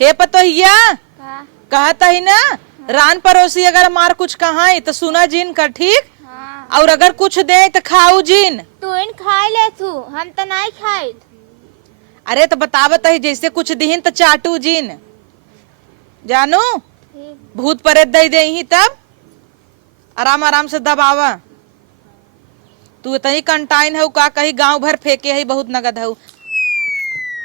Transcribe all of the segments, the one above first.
हे पतोहिया का? कहता ही ना रान पड़ोसी अगर हमार कुछ कहा तो सुना जिन कर ठीक। हाँ। और अगर कुछ दे तो खाऊ जिन। तू इन खाए ले तू, हम तो नहीं खाए। अरे तो बतावत ही जैसे कुछ दीन तो चाटू जिन जानू भूत प्रेत दे दे ही तब आराम आराम से दबावा। तू इतनी कंटाइन है का कहीं गांव भर फेंके है बहुत नगद है।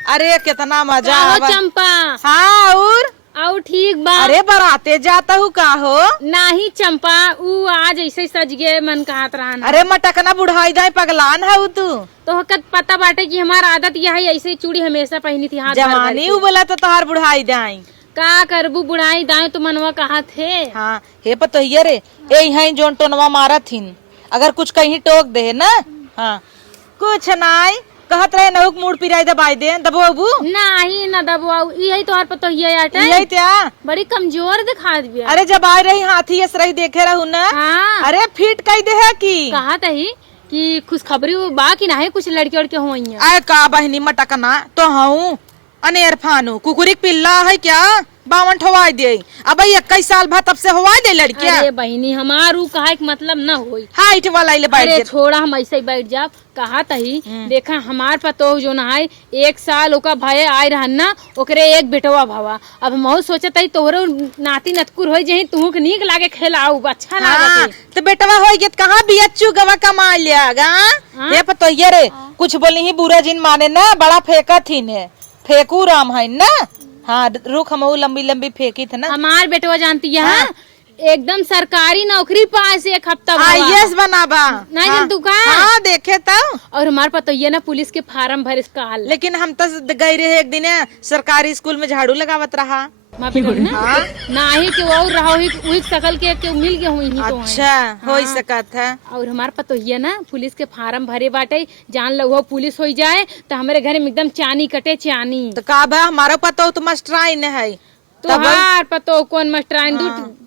अरे कितना मजा आवा। चंपा हाँ और ठीक बा। अरे बराते जाता हूँ का हो। नाही चंपा ऊ आज ऐसे सज गए मन कहत रहा। अरे मटकना बुढ़ाई जाए पगलान है तू तो हकत पता बाटे कि हमार आदत यह है ऐसे ही चूड़ी हमेशा पहनी थी हाथ जवानी उ बोला तो तोहार बुढ़ाई जाए का करबू बुढ़ाई दाए तो मनवा कहा थे। हाँ हे पतोहिया रे ए है जोन टोनवा मारा थीन अगर कुछ कहीं टोक दे ना। हाँ कुछ नाई कहत रहे नहुक मूड पिराई दबाई दे दबोबू नाही न दबवाऊ यही तोहर पतो यही त्या बड़ी कमजोर दिखा दिया। अरे जब आ रही हाथी ऐसे रही देखे रहू ना। हाँ। अरे फिट कही दे है की कहा तही कि खुशखबरी बा कि ना है कुछ लड़के उड़के हुई हैं। आए का बहनी मटकना तो हूँ अनेर फानू कुकुरिक पिल्ला है क्या 52 ठवाई दे। अब 21 साल बाद तब से हवाई दे लड़किया। अरे बहनी हमार ऊ कहा के मतलब न होई हाइट वाला ले बैठ अरे जा। छोड़ा हम ऐसे ही बैठ जाब कहा तही देखा हमार पतो जो न है 1 साल ओका भाई आए रहन ना ओकरे एक बेटवा भावा। अब महू सोचत है तोहरो नाती नतकुर हो जही तुहू के नीक लागे खेलाऊ अच्छा हाँ, लागे तो बेटवा हो गया कहाँ बियच्चू गवा कमा लिया गा। ये पतो ये रे कुछ बोली ही बुरा जिन माने ना बड़ा फेंका थी ने फेंकू राम है ना। हाँ रुख हम लंबी लंबी फेंकी थे ना। हमार बेटवा जानती है हाँ? एकदम सरकारी नौकरी पास 1 हफ्ता आईएएस बनाबा नहीं हाँ, तू का। हाँ देखे तो और हमारे पता ये ना पुलिस के फार्म भर इसका हाल। लेकिन हम तो गए रहे एक दिन सरकारी स्कूल में झाड़ू लगावत रहा। ना ही कि वो रहा हुई सकल के मिल गए हुई तो अच्छा हो सकत है। और हमारे पता ये ना पुलिस के फार्म भरे बाटे जान लो पुलिस हो जाए तो हमारे घर में एकदम चानी कटे चानी। तो का बा हमारा पता तो मास्टराइन है तो हार पतो कौन मास्टराइन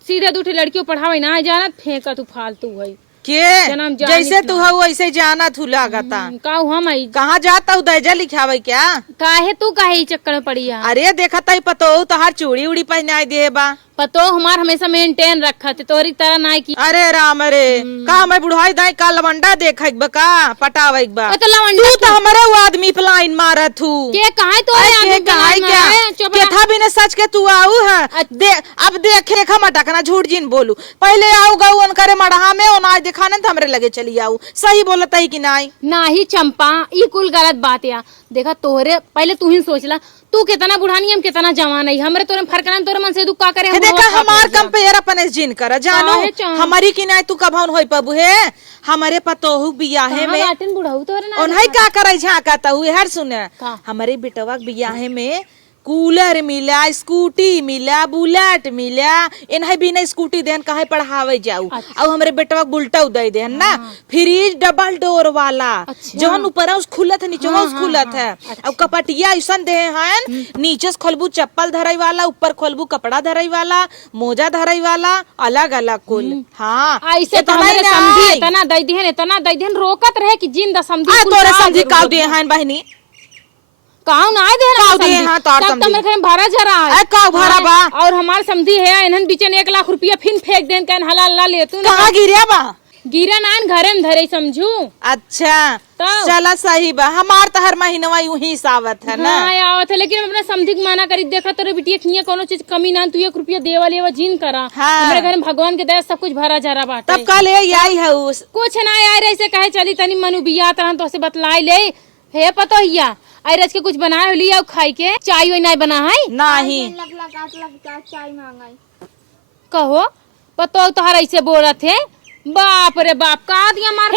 सीधे दूठे लड़कियों पढ़ावे ना जाना फेंका तू फालतू है के जैसे तू है वैसे जाना तू लागता का हम कहाँ जाता हूँ दर्जा लिखावे क्या काहे तू काहे चक्कर में पड़ी है। अरे देखा था पतो तोहार चूड़ी उड़ी पहनाई दे बा पतो हमार हमेशा मेंटेन रखा थे तोरी तरह ना की। अरे राम रे का मैं बुढ़ाई दाई का लवंडा देख बका पटावे बा तो लवंडा तू तो हमारे वो आदमी प्लाइन मारा थू के कहां तो के कहां क्या के था बिना सच के तू आऊ है दे अब देखे खा मटकना झूठ जिन बोलू पहले आऊ गऊ उन करे मढ़ा में ओना दिखाने तो हमरे लगे चली आऊ सही बोलत है कि नहीं नाही चंपा ई कुल गलत बात या देखा तोहरे पहले तू ही सोचला तू कितना बुढ़ानी हम कितना जवान है हमरे तोरे फर्क ना तोरे मन से तू का करे देखा हमार कंपेयर अपन जिन कर जानो हमारी की नहीं तू कभौन होई पबू है हमारे पतोहू बियाहे में बाटन बुढ़ाऊ तोरे ना ओनहई का करे झांकाता हुए हर सुने हमारे बेटवा बियाहे में कूलर मिला स्कूटी मिला बुलेट मिला इन्हें बिना स्कूटी देन कहे पढ़ावे जाऊ। अच्छा। और हमारे बेटवा बुलटा दे देन ना फ्रिज डबल डोर वाला। अच्छा। जौन ऊपर उस खुलत है नीचे उस खुलत है। अच्छा। अब कपटिया ऐसा दे हैं नीचे से खोलबू चप्पल धरई वाला ऊपर खोलबू कपड़ा धरई वाला मोजा धरई वाला अलग अलग कुल। हाँ ऐसे तो हमारे समझी इतना दई देन रोकत रहे कि जिंदा समझी तोरे समझी काऊ दे हैं बहनी काऊ ना दे हाँ तो भरा जरा है भरा बा और हमार समझी है इन्हन बीचन 1 लाख रुपया फिर फेंक देन कहन हलाल ले तू कहां गिरिया बा गिरा नान घरे में धरे समझू। अच्छा चला सही बा हमार तो हर महीनवा यूं ही सावत है ना। हाँ आवत है लेकिन अपना समझी माना करी देखा तोरे बिटिया किया कोनो चीज कमी ना तू 1 रुपया देवा लेवा जिन करा। हाँ। हमारे घर में भगवान के दया सब कुछ भरा जरा बाटे तब कल आई है कुछ ना आए रहे कहे चली तनी मनु बिया तरह तो से बतलाई ले हे पतो हिया रज के कुछ बनाए लिया खाई के चाय वही नहीं बना है नहीं चाय मांगाई कहो पतो तोहर ऐसे बोलत है बाप रे बाप का दिया मार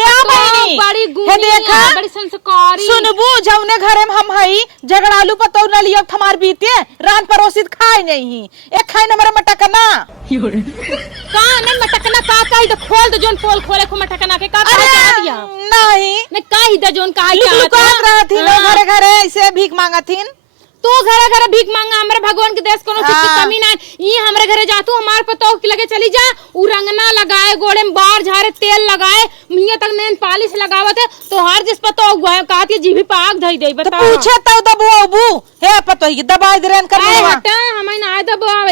बड़ी गुनी बड़ी संस्कारी सुनबू जौने घरे में हम हई झगड़ालू पतो न लियो हमार बीते रान परोसित खाए नहीं एक खाए न मेरा मटकना का नहीं मटकना का कही तो खोल दो जोन पोल खोले को मटकना के का दिया नहीं कही दो जोन कहा रहती घरे घरे ऐसे भीख मांगथिन तू घरे घरे भीख मांगा हमारे भगवान के देश कोनो चीज की कमी ना ई हमरे घरे जातू हमार पतो के लगे चली जा उ रंगना लगाए गोड़े में बार झारे तेल लगाए मियां तक नेन पालिश लगावत है तो हर जिस पतो कहत है जीभी पाग धई दे बता पूछे तो दबू अबू हे पतो ये दबाई देन कर हटा हम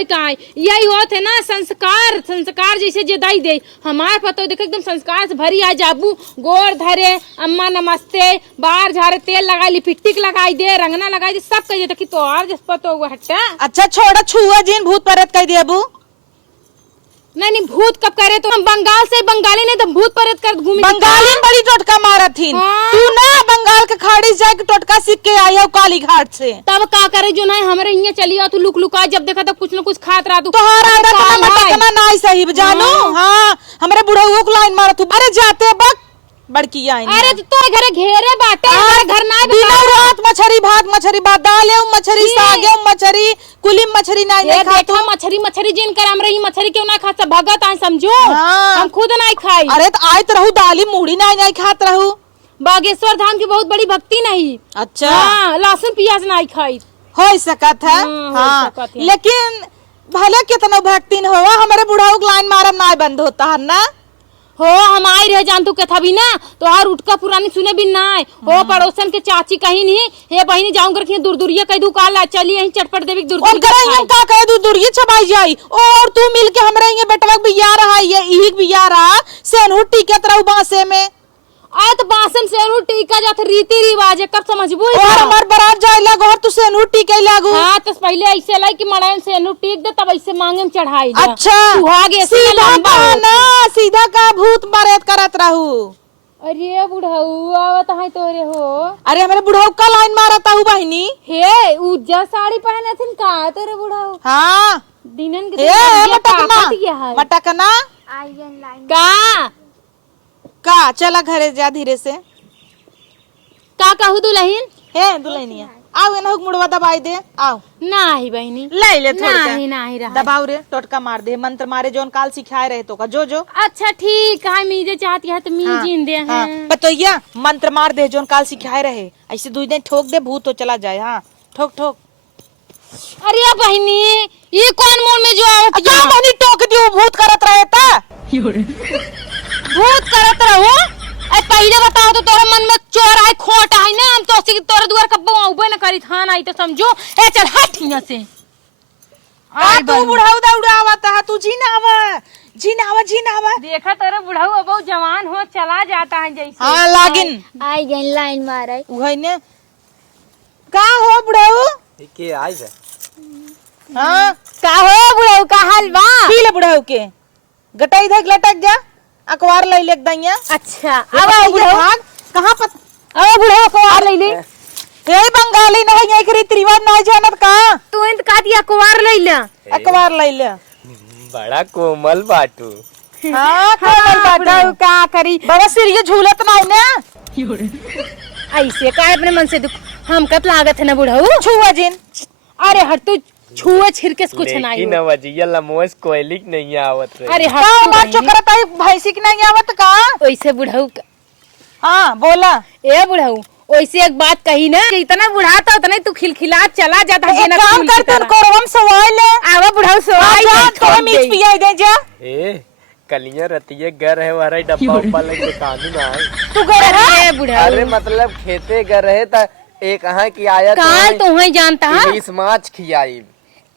होई काय यही होत है ना संस्कार संस्कार जैसे जे दाई दे हमार पतो देख एकदम संस्कार से भरी आ जाबू गोर धरे अम्मा नमस्ते बाहर झारे तेल लगाई लिपस्टिक लगाई दे रंगना लगाई दे सब कह दे कि तोहार जस पतो हुआ हट्टा। अच्छा छोड़ा छुआ जिन भूत प्रेत कह दिया अबू। नहीं भूत कब करे तो हम बंगाल से बंगाली नहीं तो भूत प्रेत कर घूमी बंगाली में बड़ी टोटका मारा थी। हाँ। तू ना बंगाल के खाड़ी जाए के टोटका सीख के आई हो काली घाट से। तब का करे जो ना हमारे यहाँ चली आ तू लुक लुका जब देखा तो कुछ न कुछ खात रहा तू तोहरा आदत ना मटकना ना सही जानू। हाँ हमारे बुढ़ऊ को लाइन मारा तू अरे जाते बक बड़की आई। अरे तो घरे घेरे बाटे घर ना दिनों रात मछरी भात दाल मछरी साग मछरी कुली मछरी नहीं खा तू। मछरी मछरी जिन कर हम रही मछरी क्यों ना खा सब भगत आ समझो। हाँ। हम खुद नहीं खाई। अरे तो आयत रहू दाली मुड़ी नहीं खात रहू। बागेश्वर धाम की बहुत बड़ी भक्ति नहीं। अच्छा हाँ, लहसुन प्याज नहीं खाई हो सकत है। हाँ लेकिन भले कितना भक्ति हो हमारे बुढ़ाऊ के लाइन मारम ना बंद होता है ना हो हम आई रहे जान तू कथा भी ना तो हर उठका पुरानी सुने भी ना हो पड़ोसन के चाची कहीं नहीं हे बहिनी जाऊं करके दूर दूरिया कह दू काल चली यहीं चटपट देवी दूर का कह दू दूरिया छपाई जाई और तू मिल के हमरा ये बेटवा बिया रहा ये इही बिया रहा सेनहु टिकत रहू बासे में आ तो बासन सेनहु टिका जात रीति रिवाज कब समझबू और हमार बारात जाए लागो और तू सेनहु टिके लागो। हां तो पहले ऐसे लाई कि मड़ाई सेनहु टिक दे तब ऐसे मांगे में चढ़ाई जा। अच्छा सुहागे सीधा ना सीधा का भूत प्रेत करत रहू। अरे बुढ़ऊ आवत है तोरे हो। अरे हमारे बुढ़ऊ का लाइन मारता हूँ बहिनी हे उज्जर साड़ी पहने थी का तोरे बुढ़ऊ। हाँ दिनन के मटकना आइयन लाइन का चला घरे जा धीरे से का कहू दुल्हन हे दुल्हनिया आओ एना मुड़वा दबाई दे आओ नहीं बहनी ले ले थोड़ा नहीं नहीं रहा दबाओ रे टोटका मार दे मंत्र मारे जोन काल सिखाए रहे तो का जो जो। अच्छा ठीक है मीजे चाहती है तो मीजिन दे हाँ बतैया मंत्र मार दे जोन काल सिखाए रहे ऐसे दो दिन ठोक दे भूत तो चला जाए। हाँ ठोक ठोक। अरे बहनी ये कौन मोड़ में जो आवत क्या बहनी टोक दियो भूत करत रहे ता भूत करत रहो। अरे पहले बताओ तो तोरे मन में चोर है खोट है ना हम तो तोरे दुआर कब आउबे न करी थान आई तो समझो ए चल हट हिया से। आ तू बुढ़ाऊ दौड़ा आवता है तू जीनावा देखा तोरे बुढ़ऊ अब जवान हो चला जाता है जैसे। हाँ लागिन आइयन लाइन मारे उहै ने का हो बुढ़ाऊ के आई है। हाँ का हो बुढ़ऊ का हाल बा पी ले बुढ़ाऊ के गटाई धक लटक जा अखबार ले ले दैया। अच्छा अब बुढ़ाऊ कहां पत अब बुढ़ऊ अखबार ले ले हे बंगाली नहीं है कि रीति रिवाज नहीं जानत का तू इंत का दिया अखबार ले ले अखबार ले ले बड़ा कोमल बाटू। हाँ कोमल बाटू का करी बड़ा सिरिया झूलत नहीं ना ऐसे का अपने मन से दुख हम कब लागत है ना बुढ़ऊ छुआ जिन। अरे हट तू छुए छिरके से कुछ नहीं लेकिन वजिया लमोस कोयलिक नहीं आवत रहे। अरे का हट बात जो करत है भैंसी की नहीं आवत का। वैसे बुढ़ऊ हाँ बोला ए बुढ़ऊ वैसे एक बात कही ना इतना बुढ़ाता उतना तू खिलखिला चला जाता है ना काम कर तेरे कोरवम सवाल ले आवा बुढ़ऊ सवाई तो मीच पिया दे जा ए कलिया रतिये गर है वारा डब्बा उब्बा लेके कानून आए तू घर है बुढ़ऊ अरे मतलब खेते गर रहे ता एक कहा की आया काल तो वही जानता है इलिस माछ खियाई।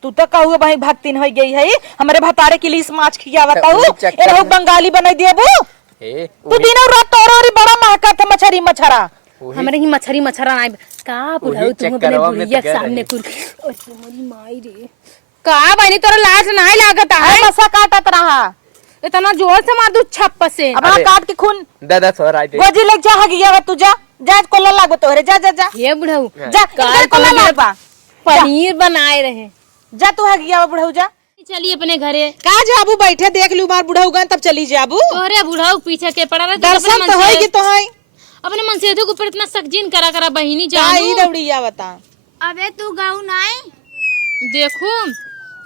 तू तो कहू भाई भक्तिन हो गई है हमारे भतारे के लिए माछ खियावत हूँ चक्कर एरहु में। बंगाली बना दिए ए तू दिनों रात तोरो बड़ा महकत है मछरी मछरा हमारे ही मछरी मछरा नहीं का बुढ़ऊ तू अपने चक्करवा में बुढ़िया तो गए सामने कुल ओए मोरी माई रे का बहनी तोरा लाज नहीं लागत है मसा काटत रहा इतना जोर से मार दू छप्प से अब अरे। काट के खून दादा सोर आई गोजी लग जा हगिया तू जा जा कोला लागो तोरे जा जा जा ये बुढ़ऊ जा काल इधर कोला तो लाग बा पनीर बनाए रहे जा तू हगिया बुढ़ऊ जा चलिए अपने घरे का जाबू बैठे देख लू मार बुढ़ऊ गए तब चली जाबू तोरे बुढ़ऊ पीछे के पड़ा रहे दर्शन तो होई कि तो है अपने मन से के ऊपर इतना सखजीन करा करा बहिनी का ई जानू दौड़ी आवता। अबे तू गाऊ नहीं देखू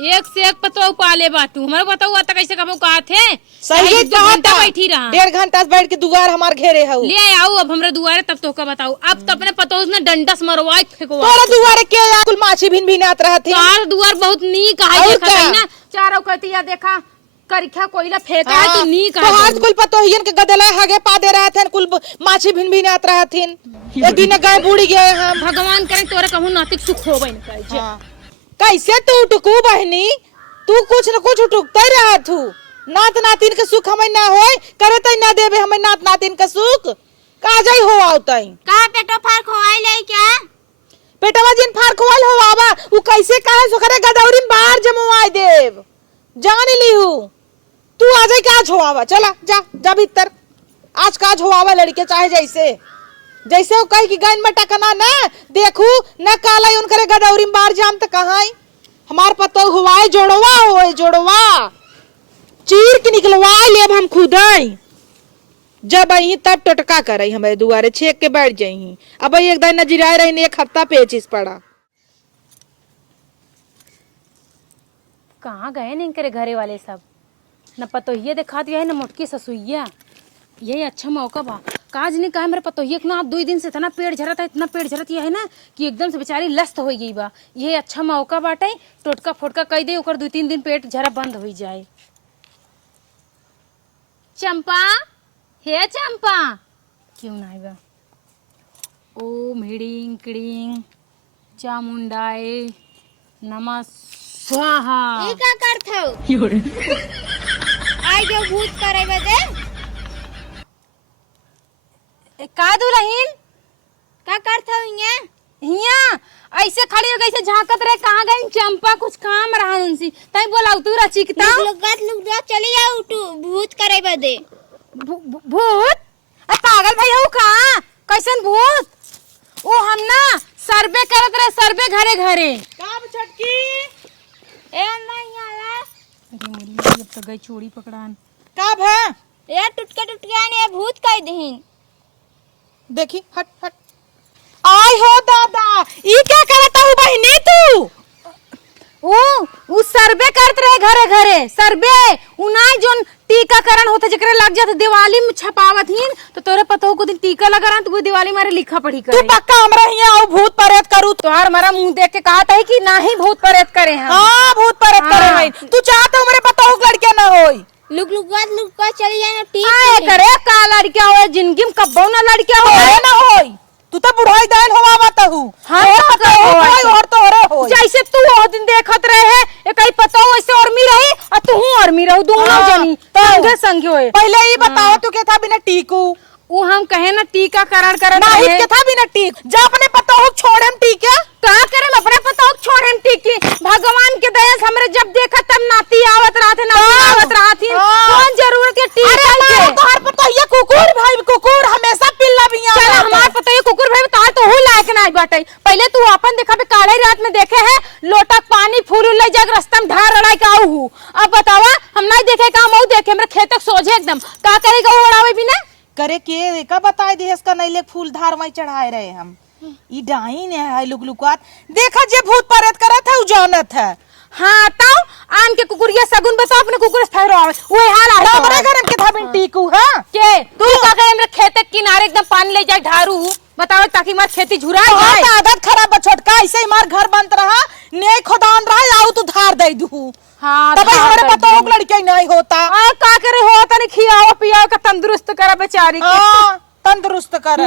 एक से एक पतो पाले बाटू हमारे बताओ आता कैसे कबो कहा थे सही कहा कहा बैठी रहा 1.5 घंटा से बैठ के दुआर हमार घेरे हऊ ले आओ अब हमरा दुआरे तब तो का बताओ अब तो अपने पतो उसने डंडस मरवाई फेंकवा तोरा दुआरे के या कुल माछी भिन भिनात रहती कार दुआर बहुत नीक है और देखा क्या? कहीं ना चारों कतिया देखा करिखा कोयला फेंका है तो नीक तो है आज कुल पतो हियन के गदला हगे पा दे रहे थे कुल माछी भिन भिनात रहथिन एक दिन गए बूढ़ी गए हम भगवान करे तोरे कहूं नातिक सुख होवे न कहे हाँ। कैसे तू टुकू बहनी तू कुछ न कुछ उठुकते रहा तू। नात नातिन के सुख हमें ना होय, करे तई ना देबे हमें नात नातिन के सुख। का जाई हो आवतई का पेटो फार खोवाई ले क्या? पेटवा जिन फार खोल हो आवा उ कैसे काहे सुखरे गदौरी में बाहर जमवाई देव। जान लीहू तू आ जाई का छोआवा, चला जा जा भीतर। आज का छोआवा लड़के चाहे जैसे जैसे वो कहे कि गाइन में टकना ना देखू न काला उन करे गदौरी में बाहर जाम त कहाई। हमार पतो हुआए जोड़वा होए जोड़वा चीर के निकलवाई लेब हम खुदई। जब आई तब टटका करई हमारे दुआरे छेक के बैठ जाई। अब एक दिन नजराए रही 1 हफ्ता पेचिस पड़ा। कहाँ गए नहीं करे घरे वाले सब, न पतोहिया दिखा दिया है न मोटकी ससुइया। यही अच्छा मौका बा। काज नहीं कहा मेरे पतोहिया के ना 2 दिन से इतना पेट झरता है, इतना पेट झरत है ना कि एकदम से बेचारी लस्त हो गई बा। यही अच्छा मौका बाटे, टोटका फोटका कह दे ओकर 2-3 दिन पेट झरा बंद हो जाए। चंपा हे चंपा क्यों ना आएगा? ओम हिड़िंग किड़िंग चामुंडाए नमः स्वाहा। ई का करत हो? आई जो भूत करे बदे का दुलहीन का करत हो इया? हिया ऐसे खड़ी हो गई से झांकत रहे। कहाँ गई चंपा? कुछ काम रहा उनसी तई बोलाऊ तू रचिकता लोग चली जाओ तू भूत करे बदे। भूत? पागल भाई हो का? कैसन भूत? ओ हम ना सर्वे करत रहे, सर्वे घरे घरे। काम छटकी ए नहीं आला अरे मेरी अब तो गई चोरी पकड़ान। कब है ए टुटके ने भूत कह दहीन। देखी हट हट। आई हो दादा ई क्या करता हूँ बहनी तू? ओ सर्वे करत रहे घरे घरे। सर्वे उनाई जोन टीकाकरण होते जकरे लग जाते दिवाली में छपावत हिन तो तोरे पतो को दिन टीका लगा रहा तो दिवाली मारे लिखा पढ़ी करे। तू पक्का हमरा हिया आओ भूत प्रेत करू? तोहार मारा मुंह देख के कहा था कि ना ही भूत प्रेत करे हम। हां भूत प्रेत करे हैं। तू चाहता हमरे पतो लड़के ना होई। लुक चली जाए ना ठीक आए करे का लड़किया होए जिंदगी में कब्बो ना लड़किया होए होए ना होई। तू तो बुढ़ाई दान होवा मत हूं। हाँ, और तो होई और तो होरे होई। जैसे तू ओ दिन देखत रहे है एक ही पता हो ऐसे और मी रही और तू और मी रहू दोनों जनी संगे संगे होए। पहले ही बताओ तू के था बिना टीकू? वो हम कहे ना टीकाकरण करत नहीं रहे के था बिना टीक। जा अपने पतो हो छोड़ हम टीके। का करे अपने पता हो छोड़ हम टीकी। भगवान के दया से हमरे जब देखा तब नाती आवत रहते नाती आवत रहती। कौन जरूरत है टीका के? तोहर पतो ये कुकुर भाई कुकुर हमेशा पिल्ला भी चल हमार पता ये कुकुर भाई तार तो हो लायक ना बाटे। पहले तू अपन देखा पे काले रात में देखे है लोटा पानी फूल ले जाग रास्ता में धार लड़ाई का हूं। अब बतावा हम नहीं देखे का हम देखे हमरे खेत तक सोझे एकदम का करेगा ओड़ावे बिना करे के का बताए दे इसका नैले फूल धार में चढ़ाए रहे हम। ई डाइन है लुकलुकात देखा जे भूत प्रेत करत है उ जानत है। हां ताऊ आन के कुकुरिया सगुन बताओ अपने कुकुर से ठहरो आवे ओए हाल आ हमरे घर में के था बिन टीकू है के तू का करे हमरे खेत के किनारे एकदम पानी ले जाए ढारू बताओ ताकि मार खेती झुरा जाए। आदत खराब है छोटका ऐसे ही मार घर बनत रहा ने खुदान रहा आऊ तू धार दे दू। हां तब हमारे पतो हो लड़के नहीं होता। आ का करे होता नहीं खियाओ पियाओ का तंदुरुस्त करा बेचारी के। हां तंदुरुस्त कर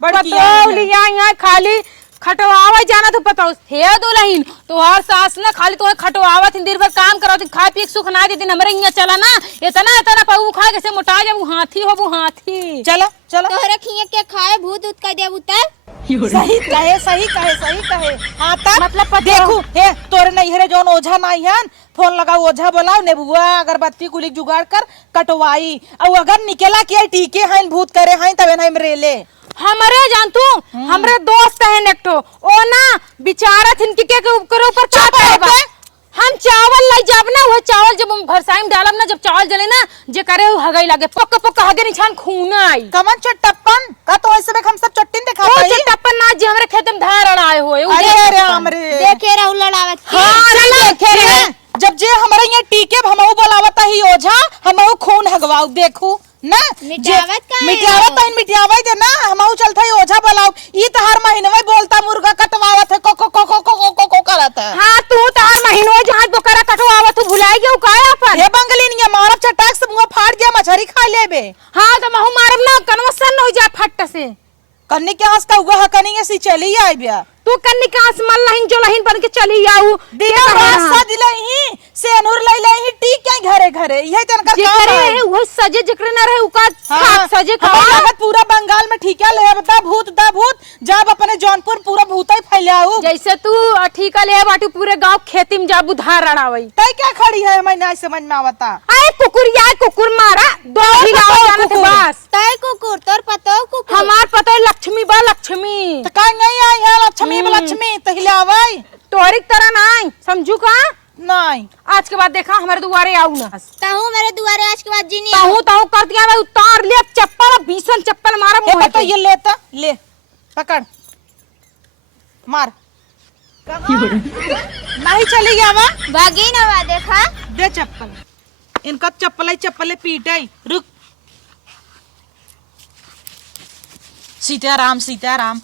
बड़की लिया यहाँ खाली खटवावा जाना तू पता हे दुलहीन तोहार सास ना खाली तोहे खटवावत दिन भर काम करत खा पी के सुख ना दे दिन हमरे यहाँ चला ना इतना पाऊ खा के से मोटा जाबू हाथी होबू हाथी। चला चला तोहरे खिए के खाए भूत उत कह देबू तब सही कहे सही कहे सही कहे। हाँ तब मतलब देखू हे तोरे नहीं हरे जोन ओझा नहीं हन फोन लगाओ ओझा बोलाओ नेबुआ अगरबत्ती कुली जुगाड़ कर कटवाई और अगर निकला के टीके हैं भूत करे हैं तबे नहीं मरेले। हमरे जानतू हमरे दोस्त है नेक्टो ओ ना बेचारा थिनकी के ऊपर का करबा हम चावल लाई जब ना वो चावल जब हम भरसाई में डालब ना जब चावल जले ना जे करे हगई लागे पक्का पक्का हगे निछान खून आई कमन चट्टप्पन का तो ऐसे में हम सब चट्टिन दिखा ओ पाई। चट्टप्पन ना जे हमरे खेत में धार अड़ाए होए अरे राम रे देखे रहू लड़ावत हां देखे रे जब जे हमारे यहाँ टीके हमहू बोलावता ही ओझा हमहू खून हगवाऊ देखू ना मिटावत का मिटावत है मिटावत है ना हमहू चलता ही ओझा बोलाऊ ई तो हर महीने में बोलता मुर्गा कटवावत है को करत है। हां तू तो हर महीने जहां बकरा कटवावत तू भुलाई गयो काया अपन हे बंगलिनिया मारब चटाक से मुंह फाड़ गया मछरी खा लेबे। हां तो महू मारब ना कनवसन हो जाए फट से कन्नी के हंस का हुआ कन्नी से चली आई बिया तू कन्नी का आसमान लहिन जो लहिन बन के चली आऊ दिना रास्ता दिलही से करे यही तन कर जे करे है वो सजे जिक्र न रहे उका खाक सजे का लागत पूरा बंगाल में ठीका ले बता भूत दा भूत जब अपने जौनपुर पूरा भूत ही फैलाऊ जैसे तू ठीका ले बाटू पूरे गांव खेती में जा बुधार अड़ावई तय क्या खड़ी है मैं नहीं समझ में आवता अरे कुकुर मारा दो ही गांव जाना थे बस तय कुकुर तोर पतो कुकुर हमार पता है लक्ष्मी बा लक्ष्मी तो काई नहीं आई है लक्ष्मी तहिले आवई तोरिक तरह नहीं समझू का नहीं आज के बाद देखा हमारे दुआरे आऊ ना ताहू मेरे दुआरे आज के बाद जी नहीं ताहू ताहू कर दिया मैं उतार लिया चप्पल बीसन चप्पल मारा मुंह तो ये लेता ले पकड़ मार नहीं चली गया वा भागी ना वा देखा दे चप्पल इनका चप्पल पीटाई रुक सीताराम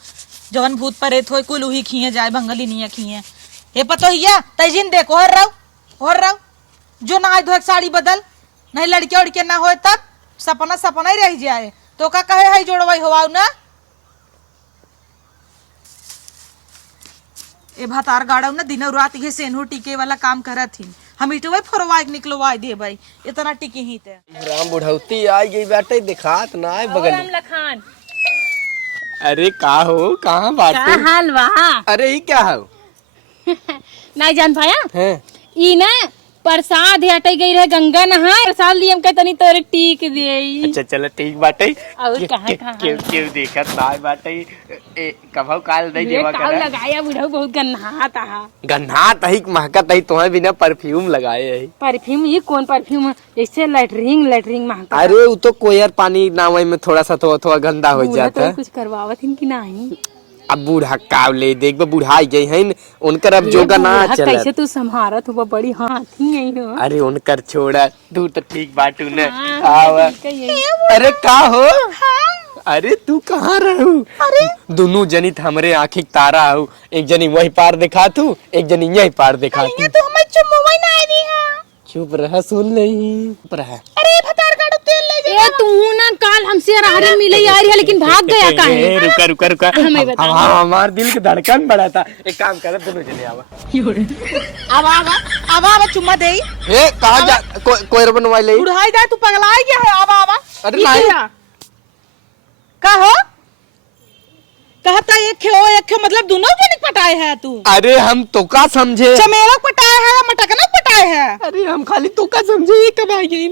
जवन भूत परेत होय कुल उही खिए जाए भंगली नहीं खिए हे पतो हिया तैजिन देखो हर रहो जो ना धो साड़ी बदल नहीं लड़के उड़के ना होए तब सपना ही रह जाए तो का कहे है जोड़वाई होवाऊ ना ए भातार गाड़ाऊ ना दिन रात ये सेनू टिके वाला काम करत ही हम इटवे फोरवा निकलवाई दे भाई इतना टिके ही ते राम बुढ़ौती आई गई बाटे दिखात ना है बगल में। लखान अरे का हो कहाँ बाटे हाल वहा अरे ये क्या हो नहीं जान पाया हैं ई ना प्रसाद हटे गई रहे गंगा नहा प्रसाद लिए हम कहे तनी तोरे टीक देई अच्छा चलो ठीक बाटे और कहाँ क्यों देखत ना है बाटे ए कभौ काल नहीं देवा काऊ कर लगाया बुढ़ऊ बहुत गन्हाता हा गन्हा तही महकत तही तुम्हें बिना परफ्यूम लगाए है परफ्यूम ये कौन परफ्यूम जैसे लैटरिंग महका अरे वो तो कोयर पानी नावे में थोड़ा सा थोड़ा गंदा हो जाता है कुछ करवावत हिन की नहीं अब बूढ़ा कावले देख बूढ़ा गई है उनकर अब जोगा ना चल कैसे तू संभारत हो बड़ी हाथी नहीं हो अरे उनकर छोड़ा तू तो ठीक बाटू न हाँ, आवा ठीक है यही। अरे का हो अरे तू कहाँ रहू दोनों जनी हमरे आँखी तारा हो एक जनी वही पार दिखा तू एक जनी यही पार दिखा तू तो हमें चुम्मा ना आई है चुप रहा सुन नहीं चुप रहा अरे भतार गाड़ू तेल ले ए तू ना काल हमसे राहरे मिले यार है लेकिन भाग गया काहे रुका हमें बता हाँ हमार दिल के धड़कन बढ़ा था एक काम कर दोनों जने आवा आवा चुम्मा दे ए कहाँ जा कोई बनवाई ले बुढ़ाई जाए तू पगला गया है आवा अरे नहीं का हो कहता एक मतलब दोनों जने पटाए है तू अरे हम तो का समझे चमेरा पटाए है मटकना पटाए है अरे हम खाली तो का समझे ये कब आई गई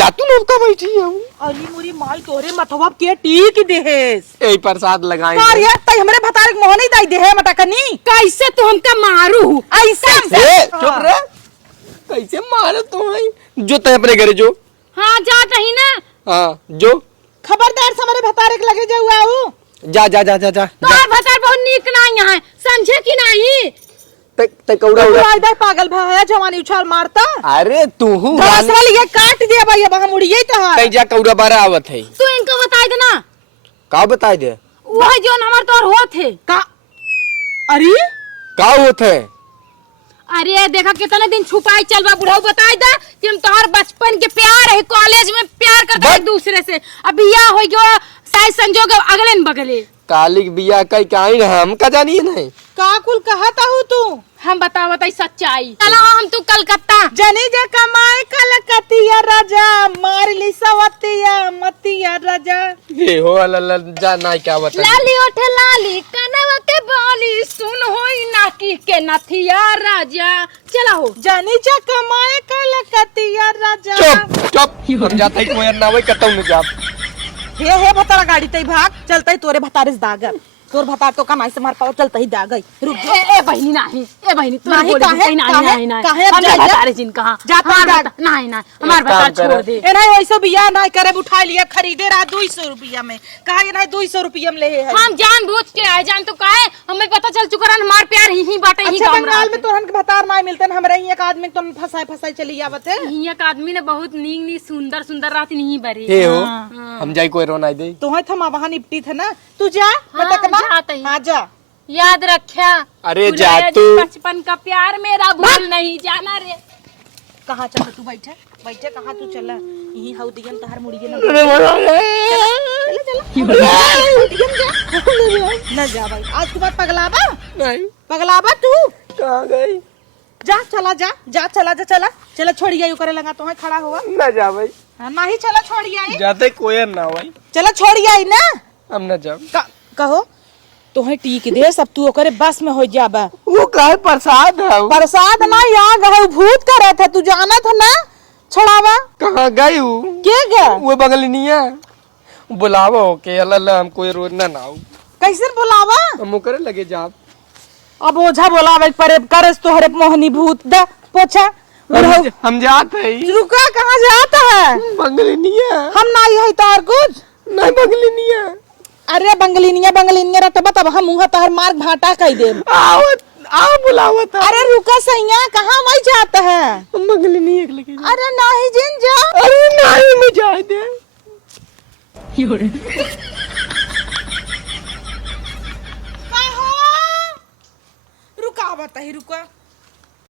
जातू लोग का बैठी हूँ अली मुरी माल तोरे मतवा के टीक देहेस ए प्रसाद लगाए यार तई हमरे भतार के मोहनी दाई देहे मटकनी कैसे तू हमका मारू ऐसे चुप रह कैसे मारो तो है जो तय अपने घरे जो हाँ जात रही ना हाँ जो खबरदार से हमारे भतार के लगे जाऊ आऊ जा तोहर भतार बहुत नीक नहीं है समझे कि नहीं ते कौड़ा उड़ा बुढ़ाई पागल भाया जवानी उछाल मारता अरे तू हूँ दस वाली ये काट दिया भाई अब हम उड़िए तो कहीं जा कौड़ा बारह आवत है तू इनको बता देना का बता दे वह जो हमार तोर होत है का अरे का होत है अरे देखा कितने दिन छुपाई चल बा बुढ़ाऊ बताई दा कि हम तोहर बचपन के प्यार है कॉलेज में प्यार करते हैं एक दूसरे से अब बिया हो गयो शायद संजोग अगले न बगले कालिक बिया कई काई रहा हम का जानिए नहीं का कुल कहता हूँ तू हम बताई सच्चाई चलो हम तू कलकत्ता जनी जे कमाए कलकतिया राजा मार ली सवतिया मतिया राजा ये हो जा ना क्या बता लाली ओठ लाली कनवा के बाली सुन होई नाकी के नथिया राजा चला हो जनी जे कमाए कलकतिया राजा चुप हम जाते कोयर ना वही कतौ न जा हे भतारा गाड़ी तई भाग चलते तोरे भतारिस दागर तोर भतार तो कमाई से मार पाओ चलते ही दागई रुक जा ए बहनी नहीं ए बहनी तू नहीं, बोले काहे? नहीं काहे अब हम जाइए? बता रहे जिन कहां जा तू भाग। नहीं हमार बता काम छोड़ करे। दे ए नहीं वैसे बिया नहीं करे उठा लिया खरीदे रहा 200 रुपया में कहा ये नहीं 200 रुपया में ले है हम जानबूझ के आए जान तो काहे हमें पता चल चुका रहा हमार प्यार ही बाटे ही अच्छा काम बंगाल में तोहन के भतार नहीं मिलते न हमरा ही एक आदमी तुम फसाई चली आवत है हिया का आदमी ने बहुत नीक सुंदर रात नहीं बरी हे हो हम जाई कोई रोना दे तोहे थमा वहां निपटी थे ना तू जा पटकना जाते ही। हां जा याद रखा अरे भुलाया जा तू। जी बचपन का प्यार मेरा भूल नहीं जाना रे कहां चल तू बैठे कहां तू चला यही हौ दियन तहर मुड़िए ना न जा भाई आज के बाद पगलाबा नहीं पगलाबा तू कहाँ गई जा चला जा जा चला जा चला चला छोड़िए यू करे लगा तो है खड़ा हुआ ना जा भाई नहीं चला छोड़िए जाते कोई ना भाई चला छोड़िए ना हम ना जाओ कहो तो है टीक दे सब तू ओकरे बस में हो जाबा वो काहे प्रसाद है प्रसाद ना यहाँ गए भूत करे थे तू जाना था ना छोड़ावा कहाँ गई हूँ के गया वो बगलनिया बुलावा के अल्लाह हम कोई रोज ना आओ कैसे बुलावा हम करे लगे जा अब ओझा बोलावे परे करे तोहरे मोहनी भूत दे पोछा हम जाते हैं रुका कहाँ जाता है बंगलिनिया हम ना है तार कुछ नहीं बंगलिनिया अरे बंगलिनिया रहता बता हम मुँह तोहर मार भाटा कह दे आओ आओ बुलावा था अरे रुका सैया कहाँ वही जाता है बंगलिनिया के लगे अरे नहीं जिन जा अरे नहीं मैं जाए दे रुका बता ही रुका